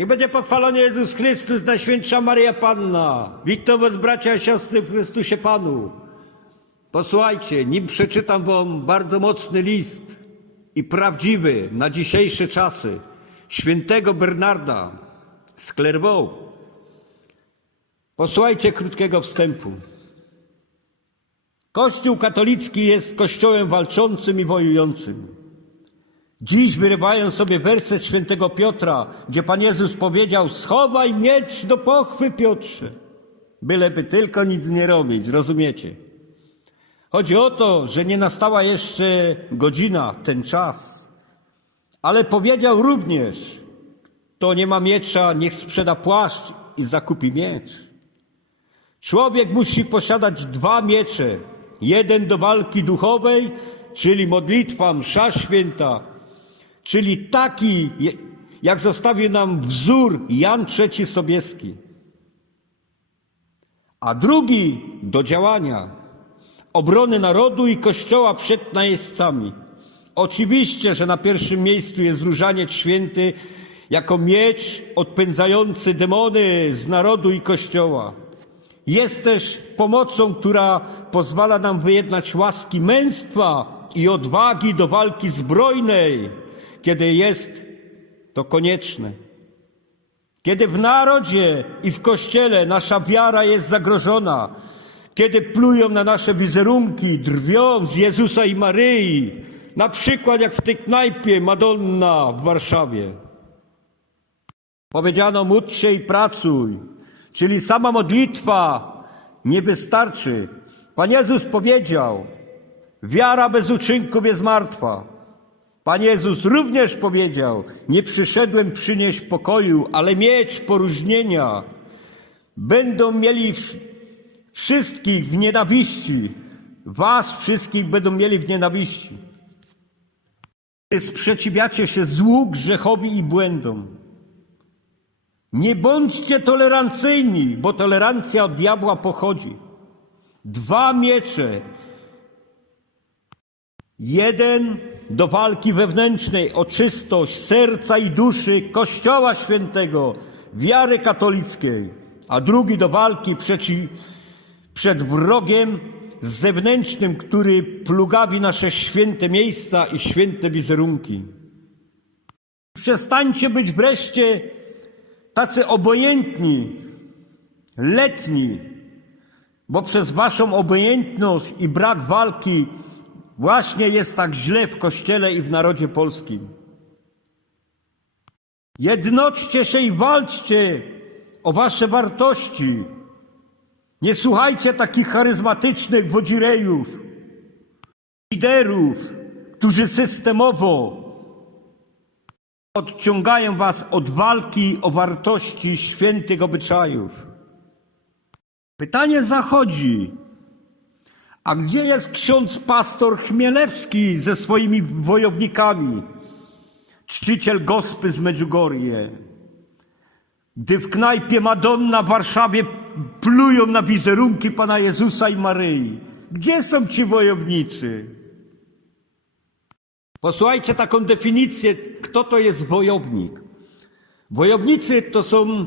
Niech będzie pochwalony Jezus Chrystus, Najświętsza Maria Panna. Witam was bracia i siostry w Chrystusie Panu. Posłuchajcie, nim przeczytam wam bardzo mocny list i prawdziwy na dzisiejsze czasy świętego Bernarda z Clairvaux. Posłuchajcie krótkiego wstępu. Kościół katolicki jest kościołem walczącym i wojującym. Dziś wyrywają sobie werset świętego Piotra, gdzie Pan Jezus powiedział: Schowaj miecz do pochwy, Piotrze. Byleby tylko nic nie robić, rozumiecie? Chodzi o to, że nie nastała jeszcze godzina, ten czas. Ale powiedział również: Kto nie ma miecza, niech sprzeda płaszcz i zakupi miecz. Człowiek musi posiadać dwa miecze. Jeden do walki duchowej, czyli modlitwa, msza święta, czyli taki, jak zostawił nam wzór Jan III Sobieski. A drugi do działania, obrony narodu i Kościoła przed najeźdźcami. Oczywiście, że na pierwszym miejscu jest różaniec święty jako miecz odpędzający demony z narodu i Kościoła. Jest też pomocą, która pozwala nam wyjednać łaski męstwa i odwagi do walki zbrojnej, kiedy jest to konieczne. Kiedy w narodzie i w kościele nasza wiara jest zagrożona, kiedy plują na nasze wizerunki, drwią z Jezusa i Maryi, na przykład jak w tej knajpie Madonna w Warszawie. Powiedziano módl się i pracuj, czyli sama modlitwa nie wystarczy. Pan Jezus powiedział, wiara bez uczynków jest martwa. Pan Jezus również powiedział, nie przyszedłem przynieść pokoju, ale mieć poróżnienia. Będą mieli wszystkich w nienawiści. Was wszystkich będą mieli w nienawiści. Sprzeciwiacie się złu, grzechowi i błędom. Nie bądźcie tolerancyjni, bo tolerancja od diabła pochodzi. Dwa miecze. Jeden do walki wewnętrznej o czystość serca i duszy Kościoła Świętego, wiary katolickiej, a drugi do walki przeci, przed wrogiem zewnętrznym, który plugawi nasze święte miejsca i święte wizerunki. Przestańcie być wreszcie tacy obojętni, letni, bo przez waszą obojętność i brak walki właśnie jest tak źle w Kościele i w narodzie polskim. Jednoczcie się i walczcie o wasze wartości. Nie słuchajcie takich charyzmatycznych wodzirejów, liderów, którzy systemowo odciągają was od walki o wartości świętych obyczajów. Pytanie zachodzi, a gdzie jest ksiądz pastor Chmielewski ze swoimi wojownikami, czciciel gospy z Medjugorje? Gdy w knajpie Madonna w Warszawie plują na wizerunki Pana Jezusa i Maryi. Gdzie są ci wojownicy? Posłuchajcie taką definicję, kto to jest wojownik. Wojownicy to są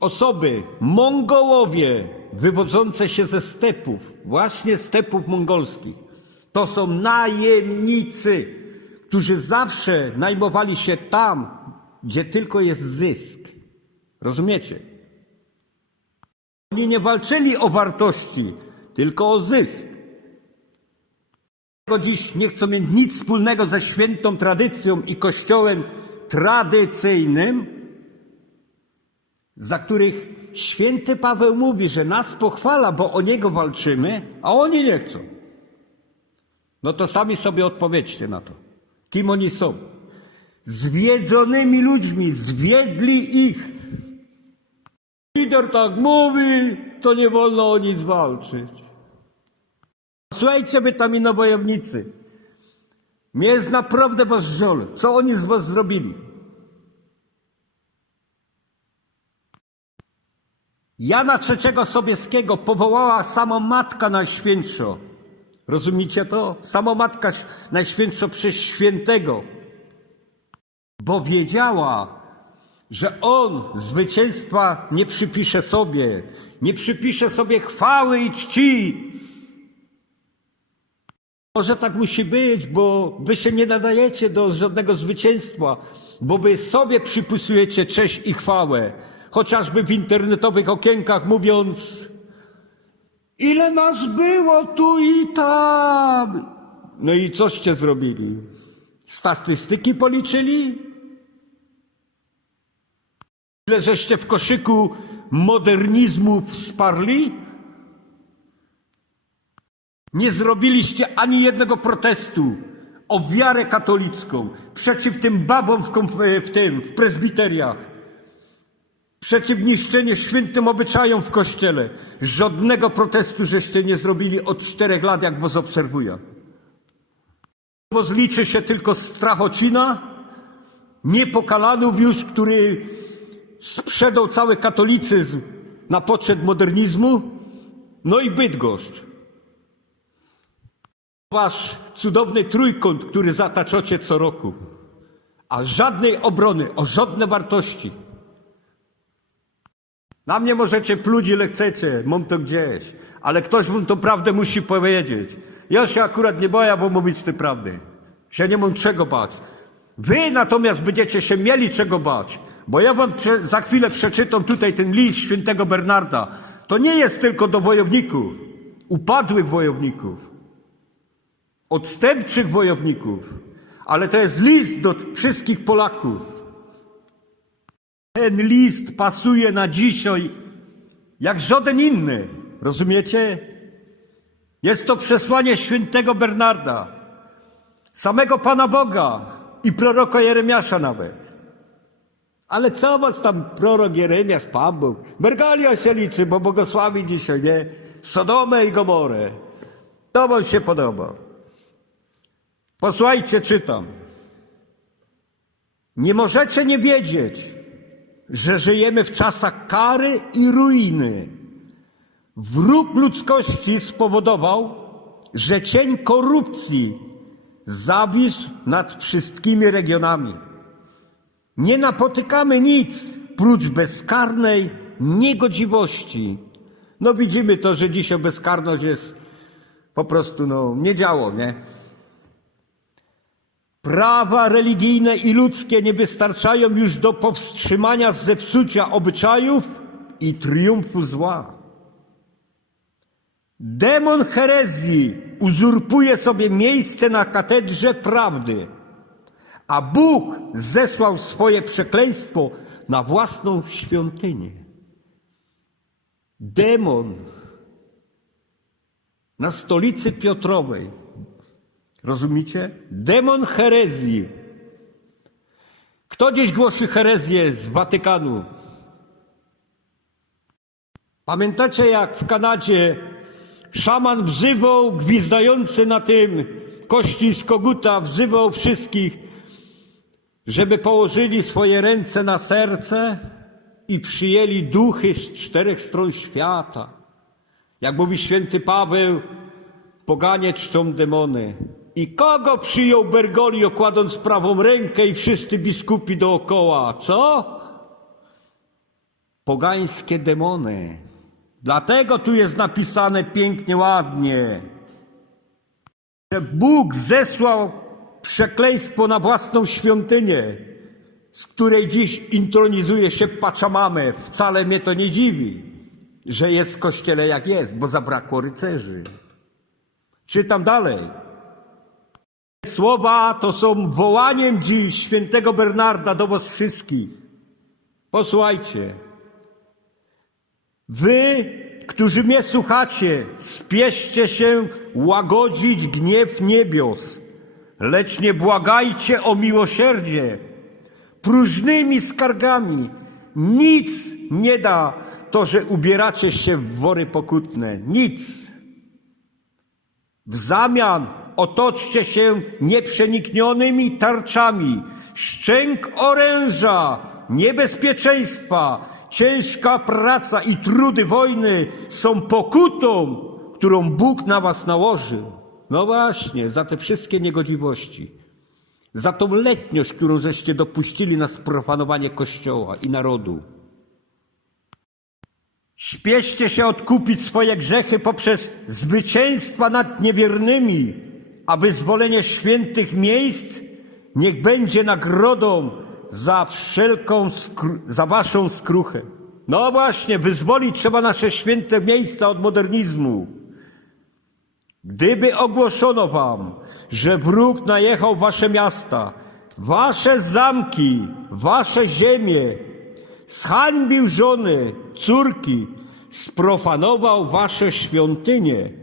osoby, Mongołowie, wywodzące się ze stepów, właśnie stepów mongolskich. To są najemnicy, którzy zawsze najmowali się tam, gdzie tylko jest zysk. Rozumiecie? Oni nie walczyli o wartości, tylko o zysk. Dziś nie chcą mieć nic wspólnego ze świętą tradycją i kościołem tradycyjnym, za których święty Paweł mówi, że nas pochwala, bo o niego walczymy, a oni nie chcą. No to sami sobie odpowiedzcie na to. Kim oni są? Zwiedzonymi ludźmi, zwiedli ich. Lider tak mówi, to nie wolno o nic walczyć. Słuchajcie, wy tam inowojownicy. Mnie jest naprawdę was żal. Co oni z was zrobili? Jana III Sobieskiego powołała sama Matka Najświętsza. Rozumiecie to? Sama Matka Najświętsza przez świętego. Bo wiedziała, że On zwycięstwa nie przypisze sobie, nie przypisze sobie chwały i czci. Może tak musi być, bo wy się nie nadajecie do żadnego zwycięstwa, bo wy sobie przypisujecie cześć i chwałę. Chociażby w internetowych okienkach mówiąc, ile nas było tu i tam. No i coście zrobili? Statystyki policzyli? Ile żeście w koszyku modernizmu wsparli? Nie zrobiliście ani jednego protestu o wiarę katolicką przeciw tym babom w, w tym, w prezbiteriach, przeciw niszczeniu świętym obyczajom w kościele. Żadnego protestu żeście nie zrobili od czterech lat, jak was obserwuję. Bo zliczy się tylko strachocina, niepokalanów już, który sprzedał cały katolicyzm na poczet modernizmu, no i Bydgoszcz. Wasz cudowny trójkąt, który zataczacie co roku, a żadnej obrony, o żadne wartości. Na mnie możecie pluć ile chcecie, mam to gdzieś, ale ktoś wam tą prawdę musi powiedzieć. Ja się akurat nie boję, bo mówić tej prawdy. Się nie mam czego bać. Wy natomiast będziecie się mieli czego bać, bo ja wam za chwilę przeczytam tutaj ten list świętego Bernarda. To nie jest tylko do wojowników, upadłych wojowników, odstępczych wojowników, ale to jest list do wszystkich Polaków. Ten list pasuje na dzisiaj jak żaden inny. Rozumiecie? Jest to przesłanie świętego Bernarda, samego Pana Boga i proroka Jeremiasza nawet. Ale co was tam prorok Jeremiasz, Pan Bóg? Mergalia się liczy, bo błogosławi dzisiaj, nie? Sodomę i Gomorę. To wam się podoba. Posłuchajcie, czytam. Nie możecie nie wiedzieć, że żyjemy w czasach kary i ruiny. Wróg ludzkości spowodował, że cień korupcji zawisł nad wszystkimi regionami. Nie napotykamy nic prócz bezkarnej niegodziwości. No widzimy to, że dzisiaj bezkarność jest po prostu, no, nie działo, nie? Prawa religijne i ludzkie nie wystarczają już do powstrzymania zepsucia obyczajów i triumfu zła. Demon herezji uzurpuje sobie miejsce na katedrze prawdy, a Bóg zesłał swoje przekleństwo na własną świątynię. Demon na stolicy Piotrowej Rozumiecie? Demon herezji. Kto dziś głosi herezję z Watykanu? Pamiętacie, jak w Kanadzie szaman wzywał, gwizdający na tym kości z koguta, wzywał wszystkich, żeby położyli swoje ręce na serce i przyjęli duchy z czterech stron świata. Jak mówi święty Paweł, poganie czczą demony. I kogo przyjął Bergoglio, kładąc prawą rękę i wszyscy biskupi dookoła? Co? Pogańskie demony. Dlatego tu jest napisane pięknie, ładnie, że Bóg zesłał przekleństwo na własną świątynię, z której dziś intronizuje się Pachamamę. Wcale mnie to nie dziwi, że jest w kościele jak jest, bo zabrakło rycerzy. Czytam dalej. Słowa to są wołaniem dziś świętego Bernarda do was wszystkich. Posłuchajcie. Wy, którzy mnie słuchacie, spieszcie się łagodzić gniew niebios, lecz nie błagajcie o miłosierdzie. Próżnymi skargami nic nie da to, że ubieracie się w wory pokutne. Nic. W zamian otoczcie się nieprzeniknionymi tarczami, szczęk oręża, niebezpieczeństwa, ciężka praca i trudy wojny są pokutą, którą Bóg na was nałożył. No właśnie, za te wszystkie niegodziwości. za tą letniość, którą żeście dopuścili na sprofanowanie Kościoła i narodu. Śpieszcie się odkupić swoje grzechy poprzez zwycięstwa nad niewiernymi, a wyzwolenie świętych miejsc niech będzie nagrodą za wszelką, za waszą skruchę. No właśnie, wyzwolić trzeba nasze święte miejsca od modernizmu. Gdyby ogłoszono wam, że wróg najechał wasze miasta, wasze zamki, wasze ziemie, zhańbił żony, córki, sprofanował wasze świątynie,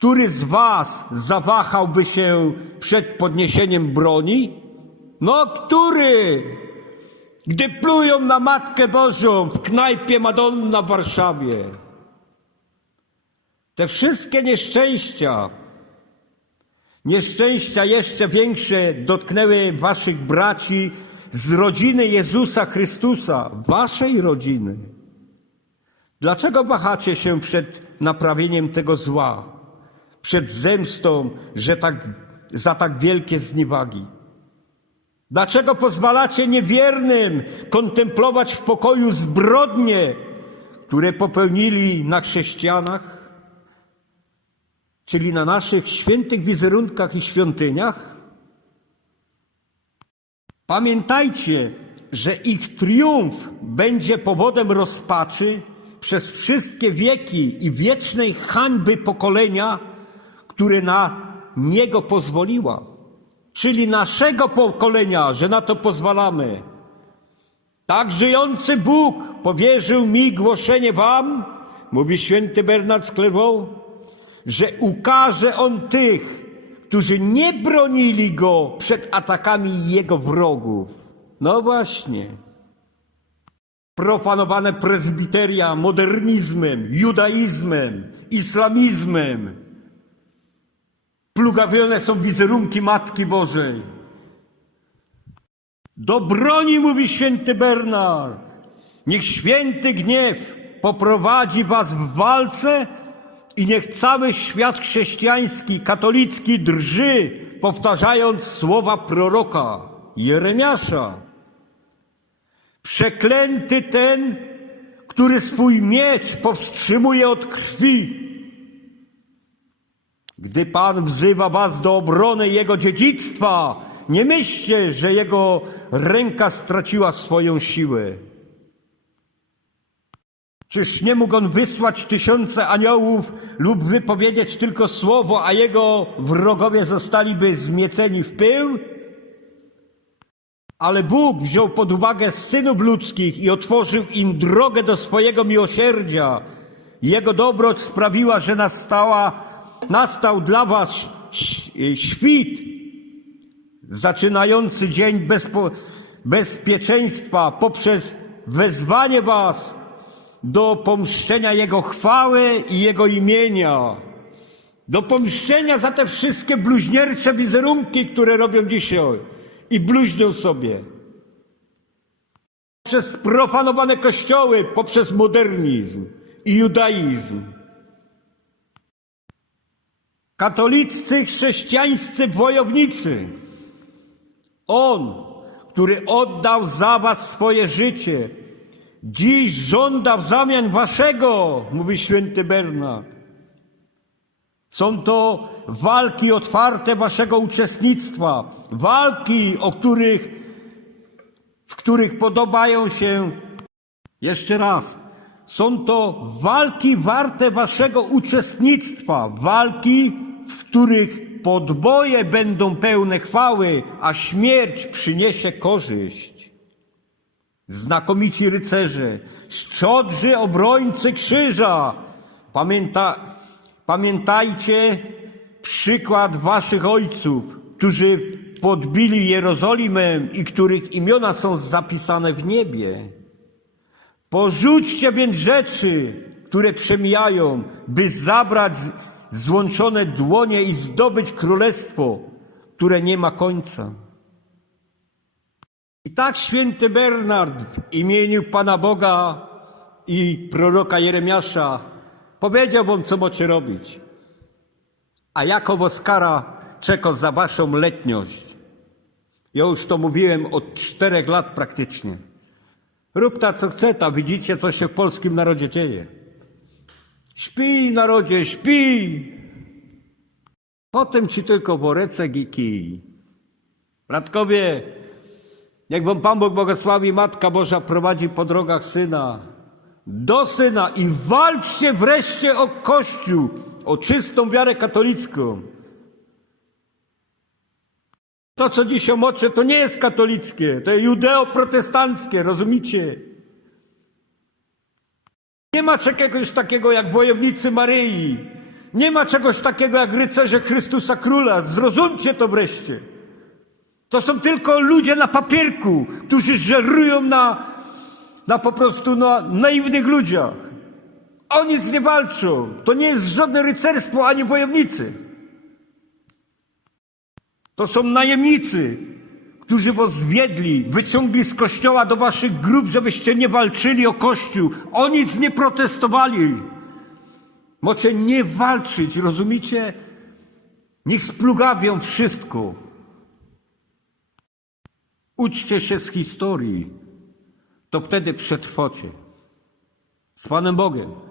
który z was zawahałby się przed podniesieniem broni? No który? Gdy plują na Matkę Bożą w knajpie Madonna w Warszawie. Te wszystkie nieszczęścia, nieszczęścia jeszcze większe dotknęły waszych braci z rodziny Jezusa Chrystusa, waszej rodziny. Dlaczego wahacie się przed naprawieniem tego zła, przed zemstą, że tak, za tak wielkie zniewagi? Dlaczego pozwalacie niewiernym kontemplować w pokoju zbrodnie, które popełnili na chrześcijanach? czyli na naszych świętych wizerunkach i świątyniach? Pamiętajcie, że ich triumf będzie powodem rozpaczy przez wszystkie wieki i wiecznej hańby pokolenia, które na niego pozwoliła, czyli naszego pokolenia, że na to pozwalamy. Tak żyjący Bóg powierzył mi głoszenie wam, mówi święty Bernard z że ukaże on tych, którzy nie bronili go przed atakami jego wrogów. No właśnie. Profanowane prezbiteria modernizmem, judaizmem, islamizmem. Plugawione są wizerunki Matki Bożej. Do broni, mówi święty Bernard. Niech święty gniew poprowadzi was w walce i niech cały świat chrześcijański, katolicki drży, powtarzając słowa proroka Jeremiasza. Przeklęty ten, który swój miecz powstrzymuje od krwi. Gdy Pan wzywa was do obrony Jego dziedzictwa, nie myślcie, że Jego ręka straciła swoją siłę. Czyż nie mógł on wysłać tysiące aniołów lub wypowiedzieć tylko słowo, a jego wrogowie zostaliby zmieceni w pył? Ale Bóg wziął pod uwagę synów ludzkich i otworzył im drogę do swojego miłosierdzia. Jego dobroć sprawiła, że nastała, nastał dla was ś- świt, zaczynający dzień bezpo, bezpieczeństwa poprzez wezwanie was do pomszczenia Jego chwały i Jego imienia. Do pomszczenia za te wszystkie bluźniercze wizerunki, które robią dzisiaj i bluźnią sobie. Przez profanowane kościoły, poprzez modernizm i judaizm. Katoliccy, chrześcijańscy wojownicy. On, który oddał za was swoje życie, Dziś żąda w zamian waszego, mówi święty Bernard. Są to walki otwarte waszego uczestnictwa, walki, o których, w których podobają się, jeszcze raz, są to walki warte waszego uczestnictwa, walki, w których podboje będą pełne chwały, a śmierć przyniesie korzyść znakomici rycerze, szczodrzy obrońcy krzyża. Pamięta, pamiętajcie przykład waszych ojców, którzy podbili Jerozolimę i których imiona są zapisane w niebie. Porzućcie więc rzeczy, które przemijają, by zabrać złączone dłonie i zdobyć królestwo, które nie ma końca. I tak święty Bernard w imieniu Pana Boga i proroka Jeremiasza powiedział wam, co macie robić. A Jakub Oskara czeka za waszą letniość. Ja już to mówiłem od czterech lat praktycznie. Rób ta co chce, ta widzicie, co się w polskim narodzie dzieje. Śpij, narodzie, śpij! Potem ci tylko woreczek i kij. Bratkowie, niech wam Pan Bóg błogosławi, Matka Boża prowadzi po drogach Syna. Do Syna i walczcie wreszcie o Kościół, o czystą wiarę katolicką. To, co dziś omoczę, to nie jest katolickie, to jest judeo-protestanckie, rozumiecie? Nie ma czegoś takiego jak wojownicy Maryi. Nie ma czegoś takiego jak rycerze Chrystusa Króla. Zrozumcie to wreszcie. To są tylko ludzie na papierku, którzy żerują na, na po prostu na naiwnych ludziach. O nic nie walczą. To nie jest żadne rycerstwo ani wojownicy. To są najemnicy, którzy was zwiedli, wyciągli z kościoła do waszych grup, żebyście nie walczyli o kościół. O nic nie protestowali. Mocie nie walczyć, rozumiecie? Niech splugawią wszystko. Uczcie się z historii. To wtedy przetrwacie. Z Panem Bogiem.